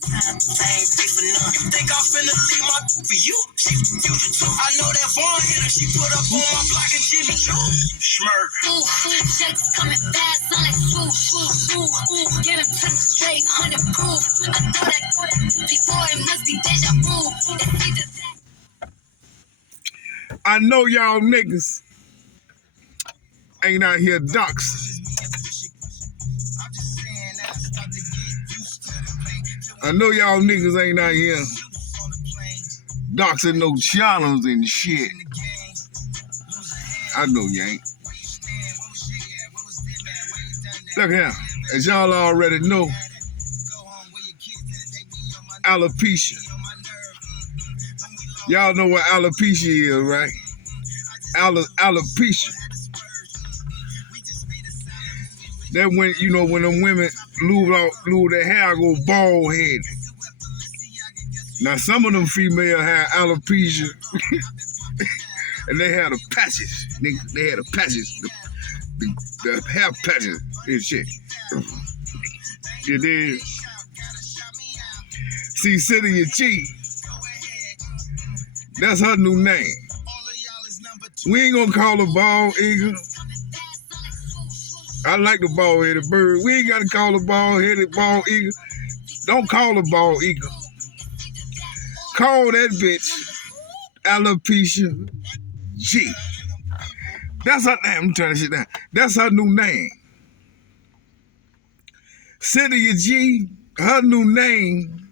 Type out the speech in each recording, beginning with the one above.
You think I'm finna leave my for you? She future too. I know that Vaughn hit her. She put up on my block and Jimmy Choo. Schmirk. Ooh, checks coming fast, sound like swoop, swoop, swoop. Ooh, get him to the straight, 100 proof. I know that before it must be deja vu. It's either that. I know y'all niggas ain't out here doxed. I know y'all niggas ain't out here doxing no channels and shit. I know you ain't. Look here, as y'all already know, alopecia. Y'all know what alopecia is, right? Alopecia. That when, you know, when them women lose their hair, go bald headed. Now some of them females have alopecia, and they have the patches. They have the patches, the hair patches and shit. It is. See, Cynthia G, that's her new name. We ain't gonna call her bald eagle. I like the bald-headed bird. We ain't got to call her bald-headed bald eagle. Don't call her bald eagle. Call that bitch alopecia G. That's her name. I'm trying to shit down. That's her new name. Cynthia G, her new name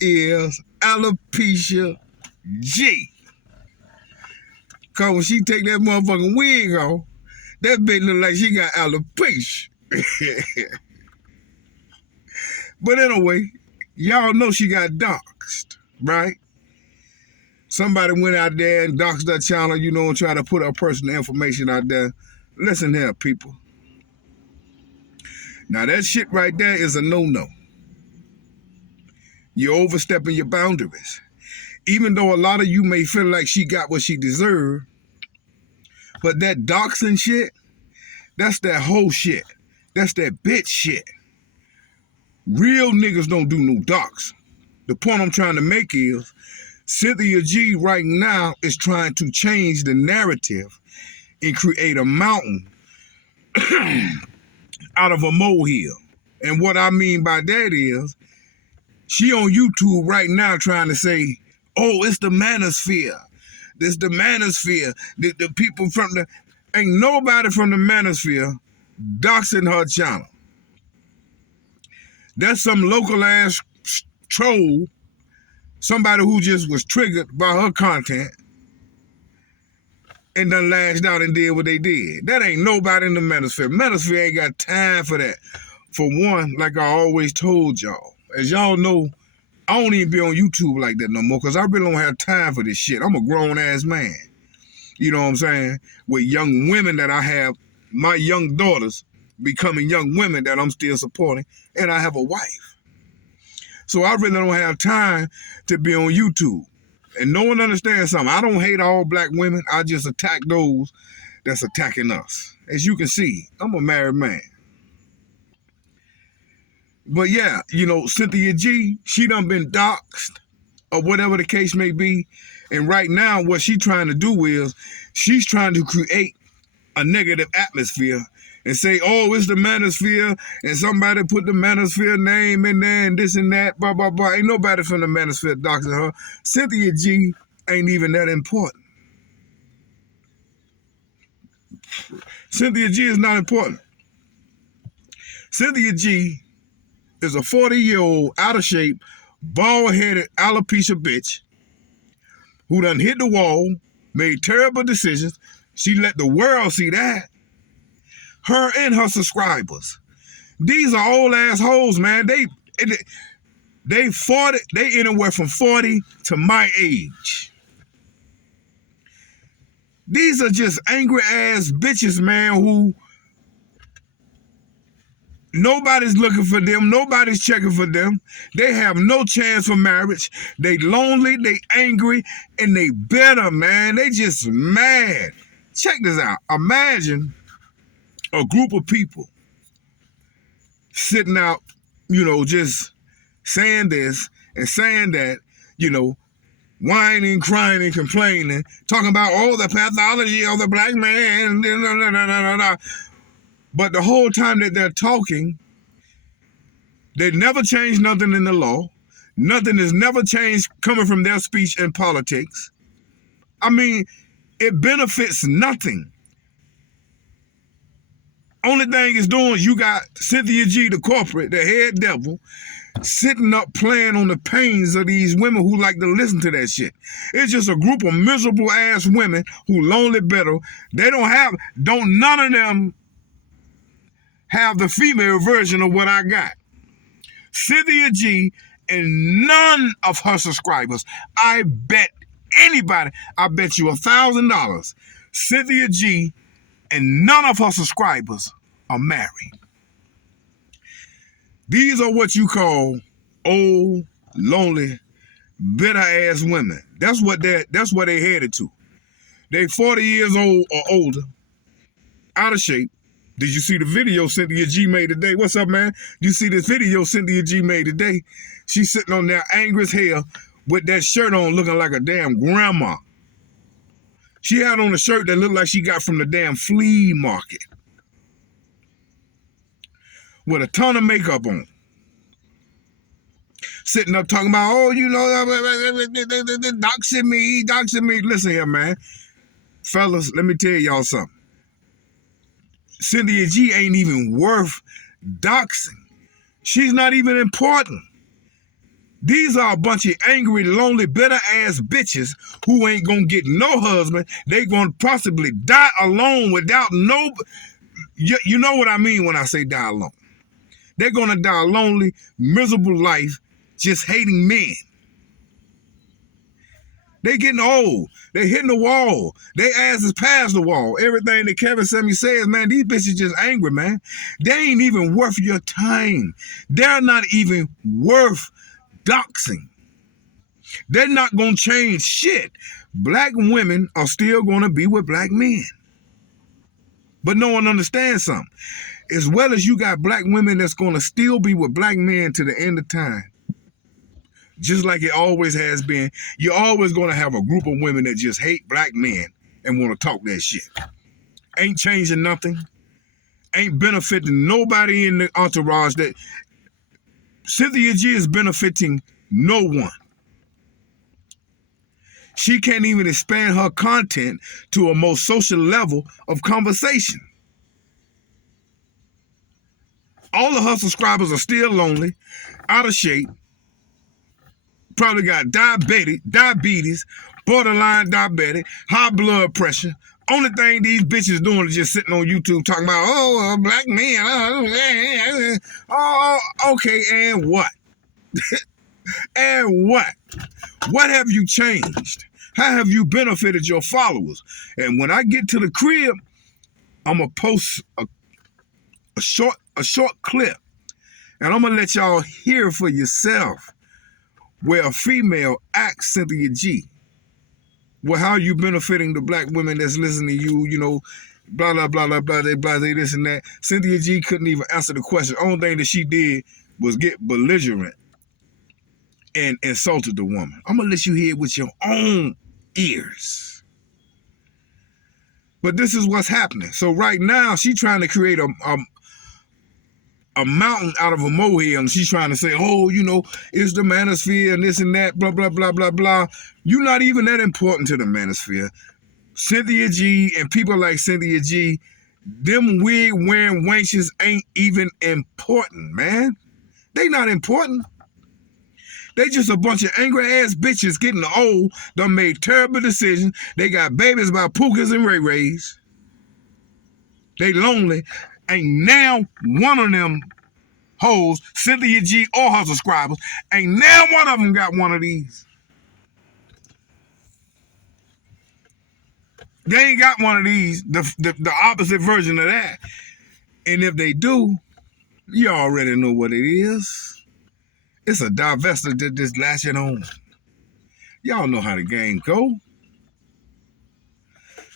is alopecia G. Cause when she take that motherfucking wig off, that bitch look like she got alopecia. But anyway, y'all know she got doxed, right? Somebody went out there and doxed her channel, you know, and try to put her personal information out there. Listen here, people. Now that shit right there is a no-no. You're overstepping your boundaries. Even though a lot of you may feel like she got what she deserved, but that doxing shit, that's that whole shit. That's that bitch shit. Real niggas don't do no dox. The point I'm trying to make is, Cynthia G right now is trying to change the narrative and create a mountain out of a molehill. And what I mean by that is, she on YouTube right now trying to say, oh, it's the manosphere. This the manosphere. The people from the... Ain't nobody from the manosphere doxing her channel. That's some local ass troll, somebody who just was triggered by her content and done lashed out and did what they did. That ain't nobody in the manosphere. Manosphere ain't got time for that. For one, like I always told y'all, as y'all know, I don't even be on YouTube like that no more because I really don't have time for this shit. I'm a grown-ass man. You know what I'm saying? With young women that I have, my young daughters becoming young women that I'm still supporting, and I have a wife. So I really don't have time to be on YouTube. And no one understands something. I don't hate all black women. I just attack those that's attacking us. As you can see, I'm a married man. But yeah, you know, Cynthia G, she done been doxed or whatever the case may be. And right now, what she's trying to do is she's trying to create a negative atmosphere and say, oh, it's the manosphere, and somebody put the manosphere name in there and this and that, blah, blah, blah. Ain't nobody from the manosphere doxing her. Cynthia G ain't even that important. Cynthia G is not important. Cynthia G is a 40-year-old, out of shape, bald-headed alopecia bitch who done hit the wall, made terrible decisions. She let the world see that. Her and her subscribers. These are old assholes, man. They 40, they anywhere from 40 to my age. These are just angry ass bitches, man, who nobody's looking for them. Nobody's checking for them. They have no chance for marriage. They lonely, they angry, and they bitter, man. They just mad. Check this out. Imagine a group of people sitting out, you know, just saying this and saying that, you know, whining, crying, and complaining, talking about, oh, the pathology of the black man, but the whole time that they're talking, they never changed nothing in the law. Nothing has never changed coming from their speech in politics. I mean, it benefits nothing. Only thing it's doing is you got Cynthia G, the corporate, the head devil, sitting up playing on the pains of these women who like to listen to that shit. It's just a group of miserable ass women who lonely bitter. None of them have the female version of what I got. Cynthia G and none of her subscribers, I bet anybody, I bet you $1,000, Cynthia G and none of her subscribers are married. These are what you call old, lonely, bitter ass women. That's what they headed to. They 40 years old or older, out of shape. Did you see the video Cynthia G made today? What's up, man? You see this video Cynthia G made today? She's sitting on there angry as hell with that shirt on looking like a damn grandma. She had on a shirt that looked like she got from the damn flea market with a ton of makeup on. Sitting up talking about, oh, you know, doxing me. Listen here, man. Fellas, let me tell y'all something. Cynthia G ain't even worth doxing. She's not even important. These are a bunch of angry, lonely, bitter-ass bitches who ain't gonna get no husband. They gonna possibly die alone without no... You know what I mean when I say die alone. They're gonna die a lonely, miserable life just hating men. They getting old. They hitting the wall. They ass is past the wall. Everything that Kevin Sammy says, man, these bitches just angry, man. They ain't even worth your time. They're not even worth doxing. They're not going to change shit. Black women are still going to be with black men. But no one understands something. As well as you got black women that's going to still be with black men to the end of time, just like it always has been, you're always going to have a group of women that just hate black men and want to talk that shit. Ain't changing nothing. Ain't benefiting nobody in the entourage. That Cynthia G is benefiting no one. She can't even expand her content to a more social level of conversation. All of her subscribers are still lonely, out of shape, probably got diabetes, borderline diabetic, high blood pressure. Only thing these bitches doing is just sitting on YouTube talking about, oh, black men. Oh, okay, and what? And what? What have you changed? How have you benefited your followers? And when I get to the crib, I'm going to post a short clip, and I'm going to let y'all hear for yourself where a female asks Cynthia G, well, how are you benefiting the black women that's listening to you, you know, blah, blah, blah, blah, blah, blah, this and that. Cynthia G couldn't even answer the question. Only thing that she did was get belligerent and insulted the woman. I'm going to let you hear it with your own ears. But this is what's happening. So right now, she's trying to create a mountain out of a molehill, and she's trying to say, oh, you know, it's the manosphere and this and that, blah, blah, blah, blah, blah. You're not even that important to the manosphere. Cynthia G and people like Cynthia G, them wig-wearing wenches ain't even important, man. They not important. They just a bunch of angry-ass bitches getting old, done made terrible decisions. They got babies by Pookas and Ray Rays. They lonely. Ain't now one of them hoes, Cynthia G or her subscribers, ain't now one of them got one of these. They ain't got one of these, the opposite version of that. And if they do, you already know what it is. It's a divester that just latching on. Y'all know how the game go.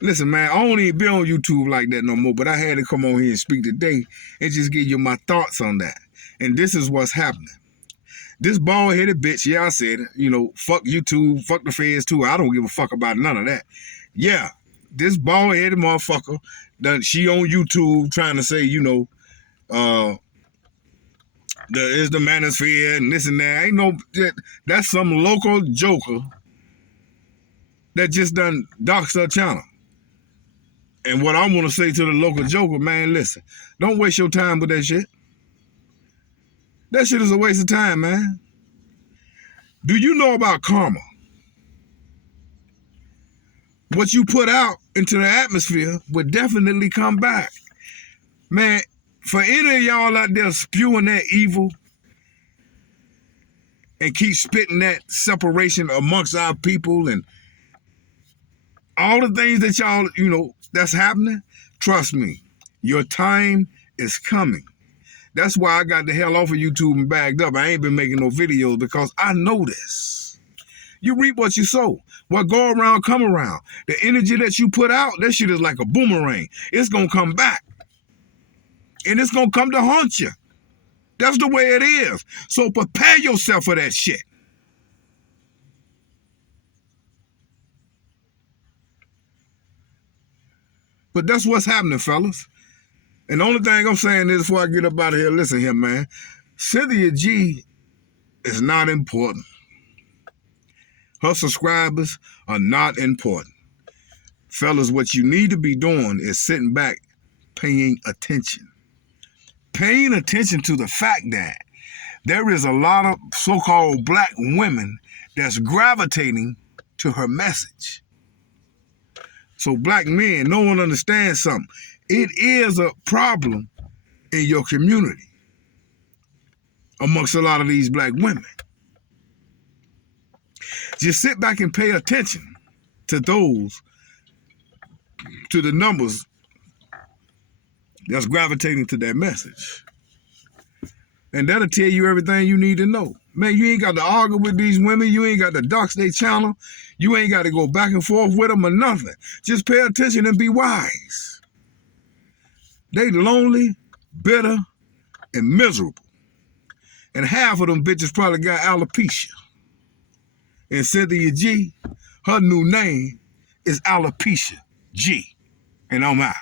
Listen, man, I don't even be on YouTube like that no more, but I had to come on here and speak today and just give you my thoughts on that. And this is what's happening. This bald-headed bitch, yeah, I said it, you know, fuck YouTube, fuck the feds too. I don't give a fuck about none of that. Yeah, this bald-headed motherfucker, she on YouTube trying to say, you know, is the manosphere and this and that. Ain't no, that's some local joker that just done doxed her channel. And what I want to say to the local joker, man, listen, don't waste your time with that shit. That shit is a waste of time, man. Do you know about karma? What you put out into the atmosphere would definitely come back. Man, for any of y'all out there spewing that evil and keep spitting that separation amongst our people and all the things that y'all, you know, that's happening, trust me, your time is coming. That's why I got the hell off of YouTube and bagged up. I ain't been making no videos because I know this. You reap what you sow. What go around, come around. The energy that you put out, that shit is like a boomerang. It's going to come back. And it's going to come to haunt you. That's the way it is. So prepare yourself for that shit. But that's what's happening, fellas. And the only thing I'm saying is, before I get up out of here, listen here, man. Cynthia G is not important. Her subscribers are not important. Fellas, what you need to be doing is sitting back, paying attention. Paying attention to the fact that there is a lot of so-called black women that's gravitating to her message. So black men, no one understands something. It is a problem in your community amongst a lot of these black women. Just sit back and pay attention to those, to the numbers that's gravitating to that message. And that'll tell you everything you need to know. Man, you ain't got to argue with these women. You ain't got to dox their channel. You ain't got to go back and forth with them or nothing. Just pay attention and be wise. They lonely, bitter, and miserable. And half of them bitches probably got alopecia. And Cynthia G, her new name is Alopecia G. And I'm out.